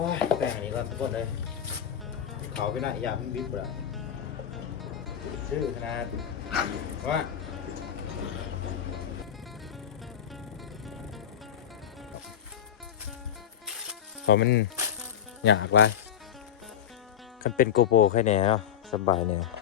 โอ้ยแต่งอันนี้ก็ทุกคนเลยเขาไปหน่อยยามันบิ๊บเลยชื่อขนาดว่าเพอมันหยากไรคันเป็นโกโปรแค่แนี้เนาะสบายเนี่ย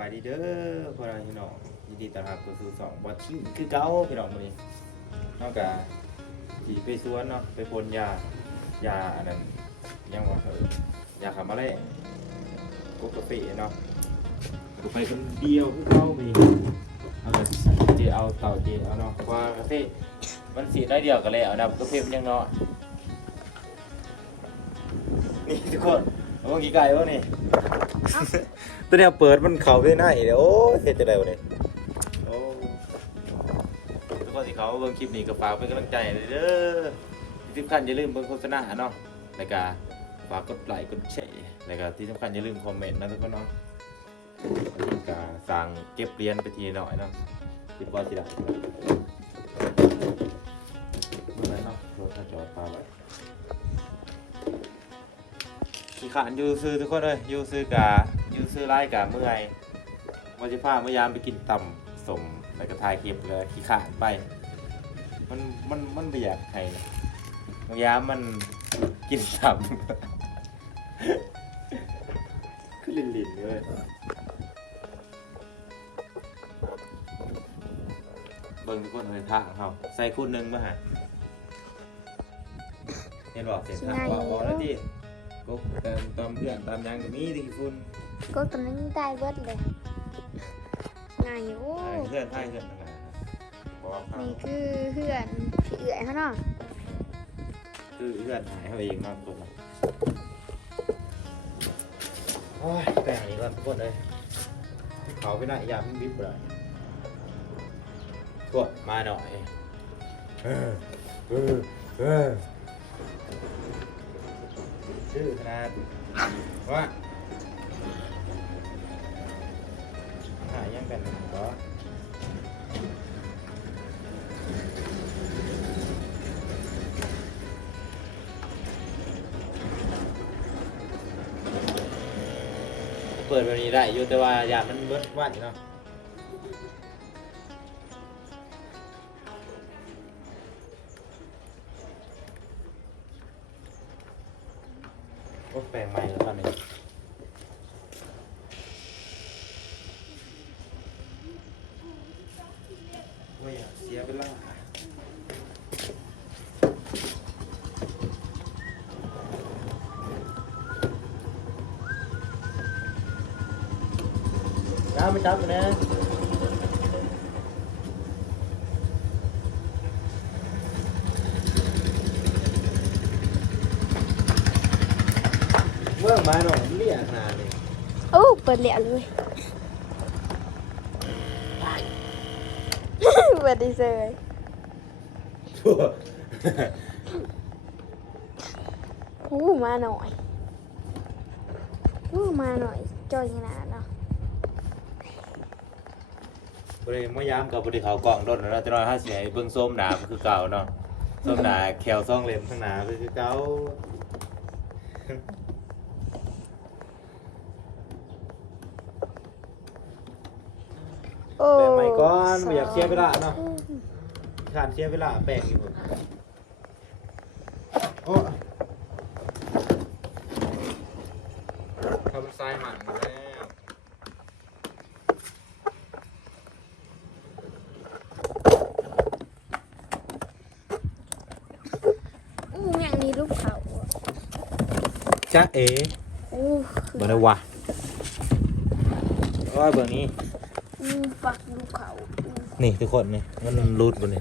บายดีเด้อพ่อแม่พี่น้องยินดีต้อนรับเข้าสู่สองบอชิ่งคือเก่าพี่น้องมื้อนี้นอกจากที่ไปสวนเนาะไปพ่นยายาอันนั้นยังว่าเออยาฆ่าแมลงกกกาแฟเนาะก็ไปคนเดียวคือเก่ามีเอาแต่เจเอาเต่าเจเอาเนาะว่ากาแฟมันสีได้เดียวกันแล้วนะกาแฟมันยังน้อยนี่ทุกคน เอาเมื่อกี้ไก่วะนี่ ตัวเนี้ยเปิดมันเข่าไปไหนเดี๋ยวโอ้ยเฮ็ดจะได้วะเนี่ยโอ้ทุกคนที่เขาเบิ่งคลิปนี้ก็ฝากเป็นกำลังใจเลยเด้อที่สำคัญอย่าลืมเบิ่งโฆษณาเนาะแล้วก็ฝากกดไลค์กดแชร์แล้วก็ที่สำคัญอย่าลืมคอมเมนต์นะทุกคนเนาะแล้วก็สั่งเก็บเหรียญไปทีหน่อยเนาะคิดว่าสิได้เมื่อไหรเนาะรถถ้าจอดปาไว้ ขี้ขานอยู่ซื้อทุกคนเลยอยู่ซื้อกะอยู่ซื้อไล่กะเมื่อยว่าจะพาเมื่อยามไปกินต่ำสมแล้วก็ถ่ายคลิปเลยขี้ขานไป มันมันมันไม่อยากให้นะเมื่อยามมันกินต่ำคือลินลินเลยเบิ่งทุกคนเลยทางเขาใส่คู่หนึ่งมาฮะเห็นบอกเสียงทางบอกบอกแล้วดิ ก็ตามตามเพื่อนตามหยังก็มีที่ฝุ่นก็ตอนนั้นได้เบิดเลยไงโอ้ให้เพื่อนให้เพื่อนต่างหากบอกเขานี่คือเพื่อนพี่เอื่อยเขาเนาะคือเพื่อนหายเขาเองเนอนตรงโอ้ยแต่งอันนี้ก่อนทุกคนเลยเขาไปไหนยามนบิ๊บเลยกดมาหน่อยเออเออเออ ชื่อขนาดว่าหายังกันเหรอเปิดแบบนี้ได้อยู่แต่ว่าอยากมันเบิดวัดเนาะ 68 nè Ủa, mà nó lia nà đi. Ô, bật lẹ luôn. Bật đi xe rồi. Ủa, mà nội. Ủa, mà nội. Cho như nào đâu. นเลยโอ้เปิดเหลี่ยเลยเปิดดีเซยทั่วอู้มาหน่อยอู้มาหน่อยจอยขนาดเนาะบริเมื่อยามกับบริเขากล่องด้นแล้วจะรอห้าเสียเบิ้งส้มหนาคือเก่าเนาะส้มหนาแควซ่องเล็มข้างหนาคือเก่าโอ้แปลงใหม่ก่อนไม่อยากเสียเวลาเนาะขาดเสียเวลาแปลงอยู่โอ้ทำทรายหมันอยู่แล้ว อู้อย่างนี้รูปเขาอะ จ้าเอ๋อู้เบอร์อะไรวะโอ้ยเบอร์นี้ อู้ปักรูปเขาอู้นี่ทุกคนนี่มันรูดบนนี่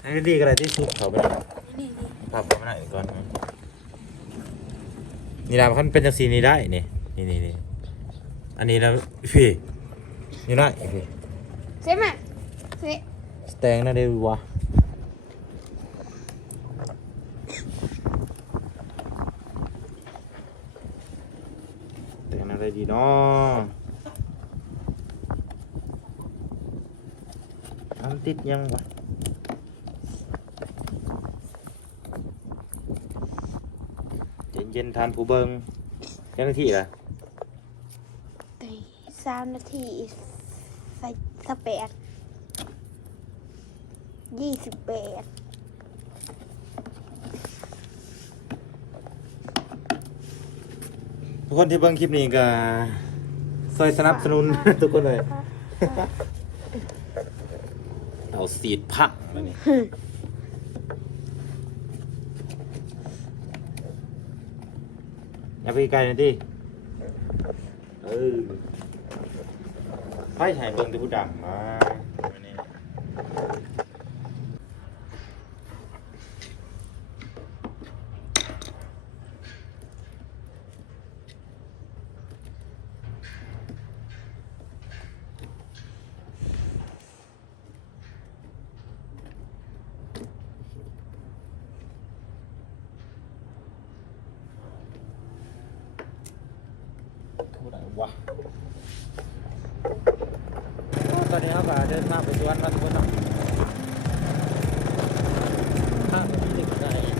ไอ้ดีกันอะไรที่ชุบเขาไปหน่อยนี่นี่ภาพเขาไปหน่อยก่อนนี่นะมันเป็นจังสีนี้ได้นี่นี่นี่นี่อันนี้แล้วพี่อยู่ได้พี่ใช่ไหมเฮ้ยสแตงน่าได้วะแต่งอะไรดีเนาะอันติดยังวะ เย็นๆทานผู้เบิงยังที่ล่ะตีสามนาทีใส่สเปดยี่สิบแปด กคนที่เบิ่งคลิปนี้ก็ซอยสนับสนุน ทุกคนเลยเอาสีดพักมานี่อย่าไปไกลนะดิเออไพ่ฉายเบิ่งแตัวผู้ดำมามานี่ผู้ใดวะ ตอนนี้เราก็เดินทางไปสวนแล้วทุกคนเนาะถ้าไม่มีถึงไ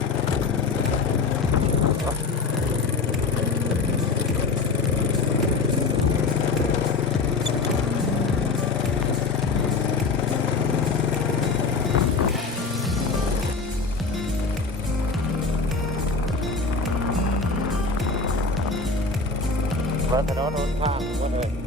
หนว่าถนนนนทางก็เอง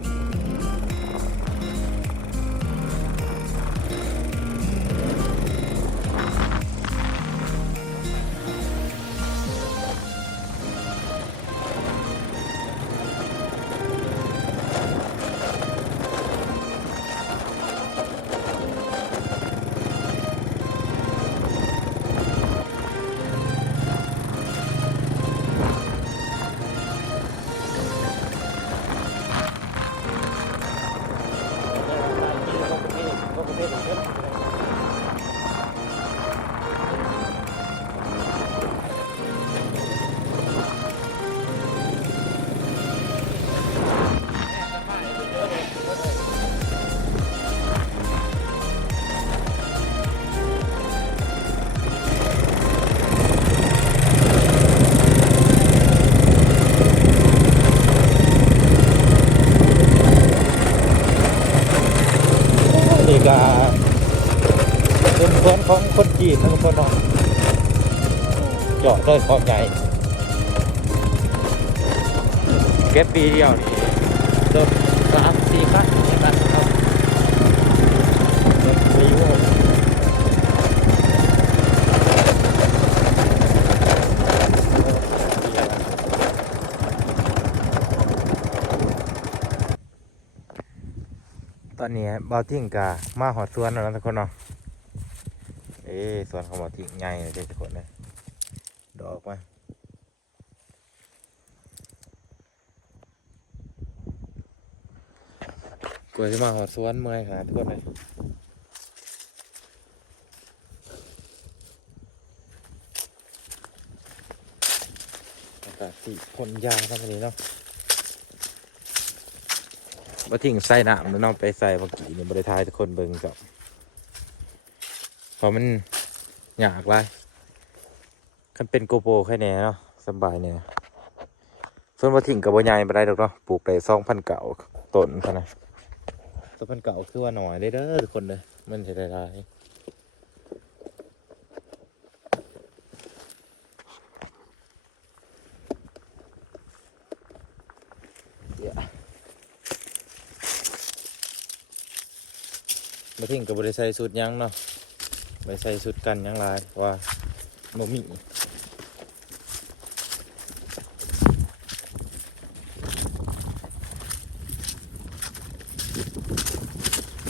เจาะด้วยคลองใหญ่เก็บปีเดียวนี่เดิมสามสี่ครั้งในการเอาเดิมปีโว้ตอนนี้บาวทิ้งกามาหอดสวนแล้วนะทุกคนเนาะ เอ้สวนของบาวทิ้งใหญ่เลยทุกคนเลย ดอกมากลัวจะมาหอดสวนเมื่อยหาทุกคนเลยอากาศสีพ่นยาครับวันนี้เนาะมาทิ้งใส่น้ำแล้วน้องไปใส่เมื่อกี้นี่บริทายทุกคนเบิ่งกับเพราะมันยากไร คันเป็นโกโปรแค่นี้เนาะสบายเนี่ยส่วนมาทิ้งกับบัวใหญ่ไปได้ดอกเนาะปลูกไปสองพันเก่าต้นเท่านั้นตัวพันเก่าคือว่าหน่อยเลยเด้อทุกคนเลยมันจะได้ไรมาทิ้งกับบริษัทสุดยังเนาะบริษัทสุดกันยังไรว่าโมมี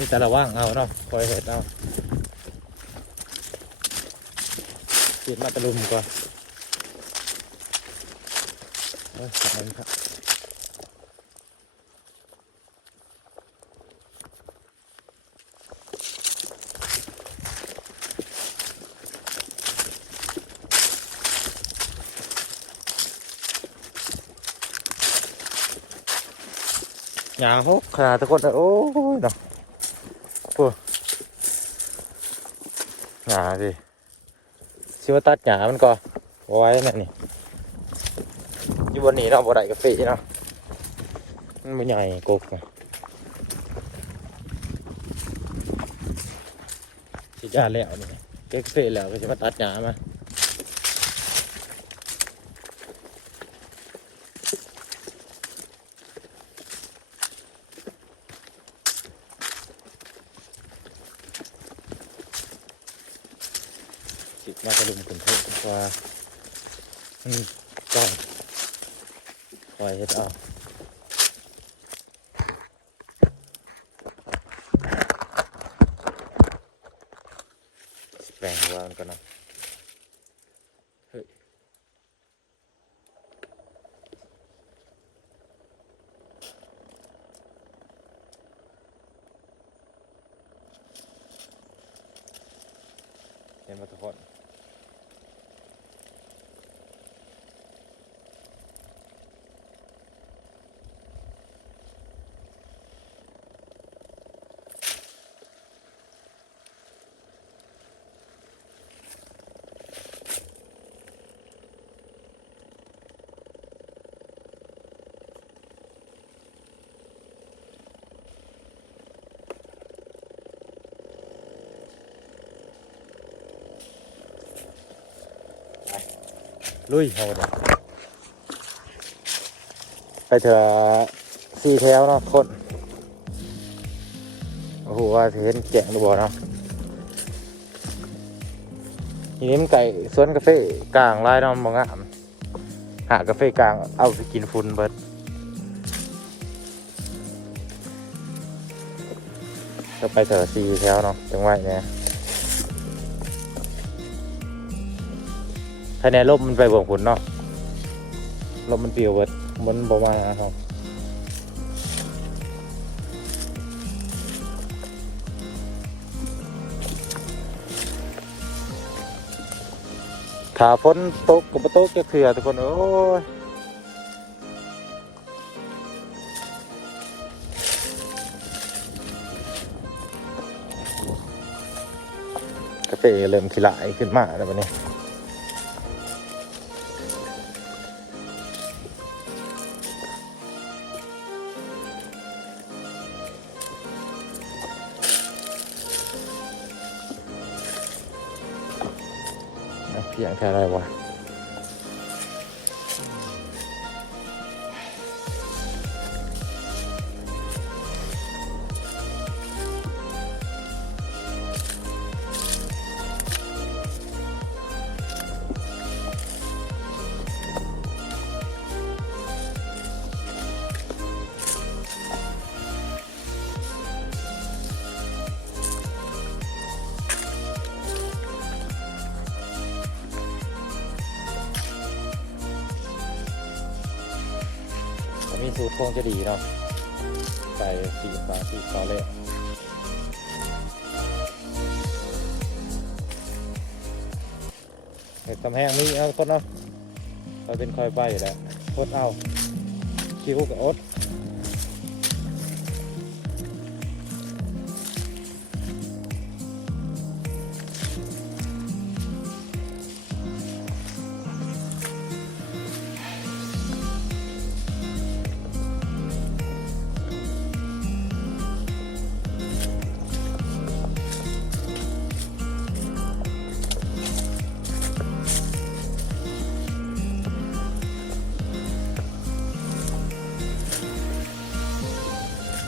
แต่ระว่างเอาเนาะคอยเห็ดเอาปิดมาตะลุมก่อนเอ้ยขับมันครับยางหกขนาดตะกดโอ้ยเนาะ หนาสิชิมาตัดหนามันก็ไว้นั่นี่อยู่บนนี้เนาะบ่ได้กาแฟเนาะมันไม่ใหญ่กบนะสิจ้าแล้วนี่เก๊กาแฟแล้วก็จะมาตัดหนามา สิมากระลุมกันเถอะกว่าอืมก่อนปล่อยเฮ็ดเอาแปลงวมันก่อนนะเฮ้ยเห็นมาทุกคน ลุยเอาเลยไปเถอะสี่แถวเนาะคนโอ้โหว่าเห็นแกงดูบ่เนาะทีนี้มันไก่สวนกาแฟกลางลายเนาะมองอะหากาแฟกลางเอาไปกินฝุ่นเบิดก็ไปเถอะสี่แถวเนาะจังหวะเนี่ย ภายในลมมันไปบ่งผลเนาะลมมันเปรียวเบิดมันบ่มาณครับถ้าฝนตกก็บ่ตกจะเถื่อทุกคนโอ้ยกาแฟเริ่มขี้ลายขึ้นมาแล้วบัดนี้ อะเพียงแค่อะไรวะ สูตรคงจะดีเนาะใส่สีฟ้าสีฟ้าเลยเห็ดกำแพงนี่เอาคนเนาะเราเป็นคอยไปอยู่แล้วพดเอาคิ้วกับอด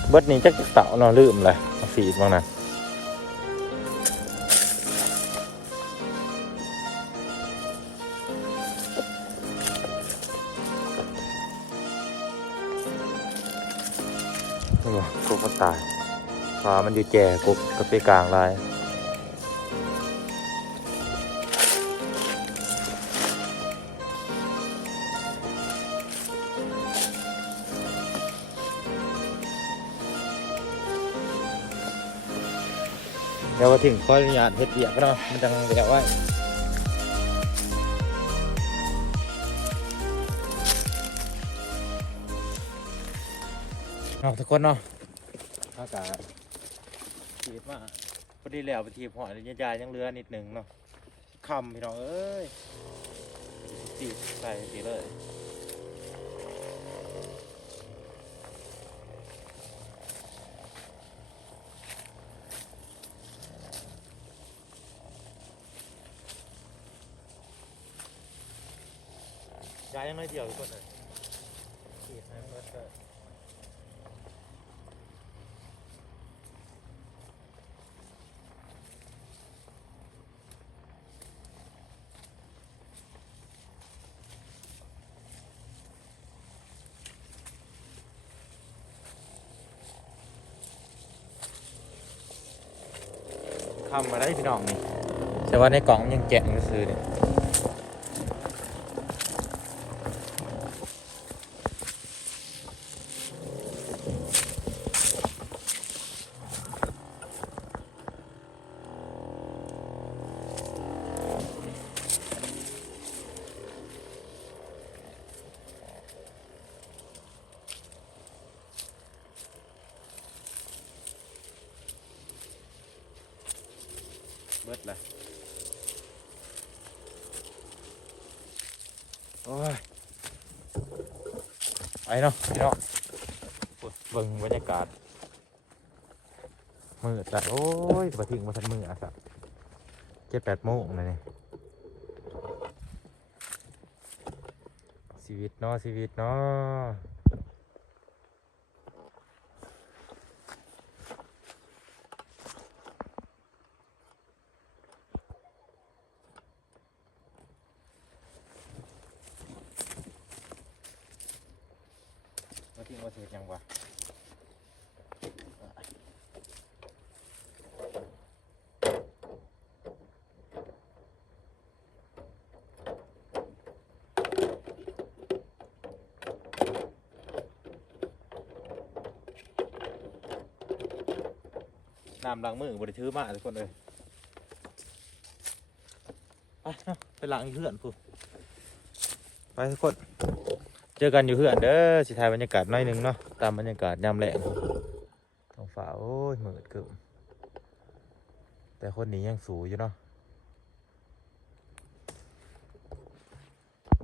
เบิดนี้จักเต่าเนาะลืมเลยสีบ้างนะกบมันตายฟ้ามันอยู่แก่กบกระเปกลางลาย วมาถึงขออนุญาตเฮ็ดเบียกเนาะมันจังเดี๋ยวไว้เนาทุกคนเนาะอากาศทีบมาพอดีแล้วไปทีบหอยยายยังเหลือนิดหนึ่งเนาะคำพี่น้องเอ้ยจีใส่สีเลย ยายยังน้อยเดียวทุกคนเลยจีบให้มันเบิดเลยคำมาได้พี่น้องนี่แต่ว่าในกล่องยังแกะก็คือเนี่ย ไปเนาะพี่น้องเบิ่งบรรยากาศมืดละโอ้ยมาถึงมาทันมืออะสักเจ็ดแปดโมงเลยนี่ชีวิตเนาะชีวิตเนาะมาถึงมาเสร็จยังวะ น้ำล้างมือบริทือมากทุกคนเลยไปเนาะไปล้างอีกเพื่อนพูไปทุกคน เจอกันอยู่เพื่อนเด้อสิทายบรรยากาศหน่อยหนึงเนาะตามบรรยากาศยามแลงท้องฟ้าโอ้ยมืดเกิมแต่คนนี้ยังสูอยู่เนาะ